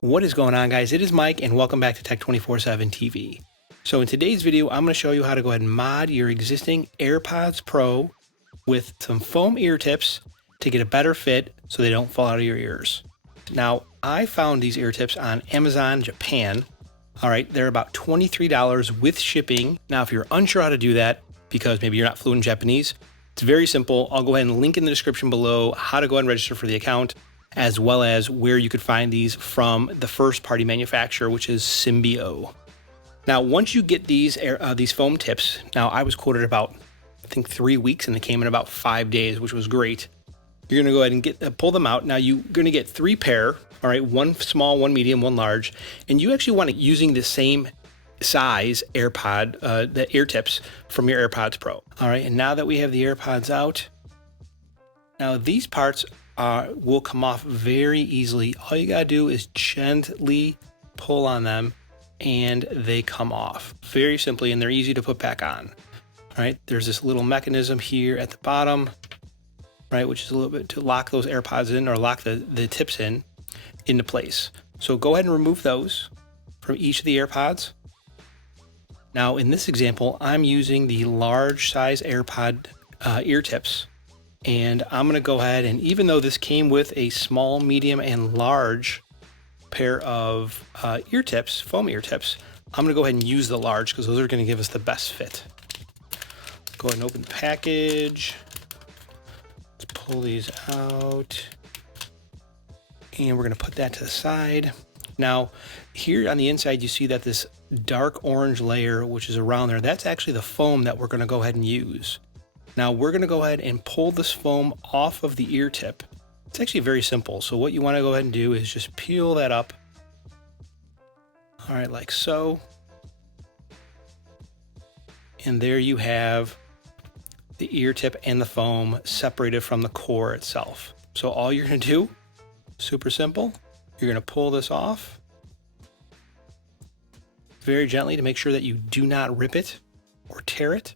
What is going on, guys? It is Mike and welcome back to Tech 24/7 TV. So in today's video, I'm going to show you how to go ahead and mod your existing AirPods Pro with some foam ear tips to get a better fit so they don't fall out of your ears. Now, I found these ear tips on Amazon Japan. All right, they're about $23 with shipping. Now, if you're unsure how to do that because maybe you're not fluent in Japanese, it's very simple. I'll go ahead and link in the description below how to go ahead and register for the account, as well as where you could find these from the first party manufacturer, which is Symbio. Now, once you get these foam tips, now I was quoted about, I think 3 weeks, and they came in about 5 days, which was great. You're gonna go ahead and pull them out. Now you're gonna get 3 pair, all right, 1 small, 1 medium, 1 large, and you actually want to using the same size AirPod, the ear tips from your AirPods Pro. All right, and now that we have the AirPods out, now these parts will come off very easily. All you gotta do is gently pull on them and they come off very simply, and they're easy to put back on. All right, there's this little mechanism here at the bottom, right, which is a little bit to lock those AirPods in, or lock the tips into place. So go ahead and remove those from each of the AirPods. Now in this example, I'm using the large size AirPod ear tips. And I'm going to go ahead, and even though this came with a small, medium, and large pair of ear tips, foam ear tips, I'm going to go ahead and use the large because those are going to give us the best fit. Go ahead and open the package. Let's pull these out. And we're going to put that to the side. Now, here on the inside, you see that this dark orange layer, which is around there, that's actually the foam that we're going to go ahead and use. Now we're going to go ahead and pull this foam off of the ear tip. It's actually very simple. So what you want to go ahead and do is just peel that up. All right, like so. And there you have the ear tip and the foam separated from the core itself. So all you're going to do, super simple, you're going to pull this off very gently to make sure that you do not rip it or tear it.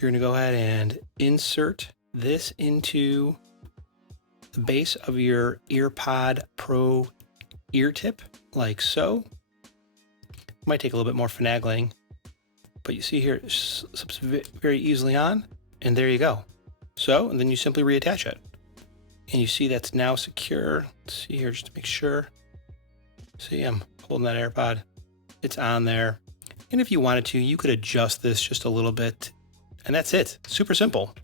You're going to go ahead and insert this into the base of your AirPod Pro ear tip, like so. Might take a little bit more finagling, but you see here it slips very easily on, and there you go. So, and then you simply reattach it. And you see that's now secure. Let's see here just to make sure. See, I'm holding that AirPod. It's on there. And if you wanted to, you could adjust this just a little bit. And that's it, super simple.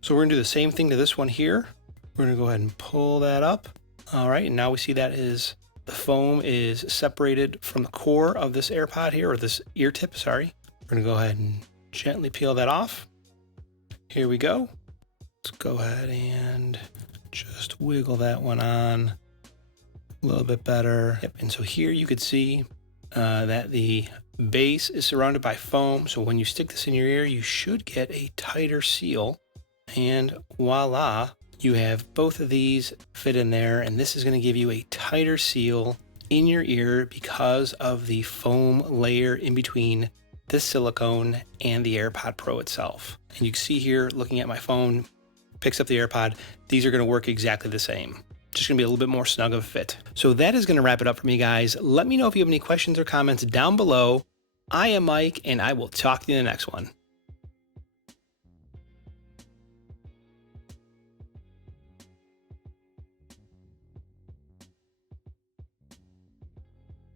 So we're gonna do the same thing to this one here. We're gonna go ahead and pull that up. All right, and now we see that the foam is separated from the core of this AirPod here, or this ear tip, sorry. We're gonna go ahead and gently peel that off. Here we go. Let's go ahead and just wiggle that one on a little bit better. Yep, and so here you could see that the base is surrounded by foam, so when you stick this in your ear, you should get a tighter seal, and voila, you have both of these fit in there, and this is going to give you a tighter seal in your ear because of the foam layer in between this silicone and the AirPod Pro itself. And you can see here, looking at my phone, picks up the AirPod, these are going to work exactly the same. Just gonna be a little bit more snug of a fit. So that is gonna wrap it up for me, guys. Let me know if you have any questions or comments down below. I am Mike, and I will talk to you in the next one.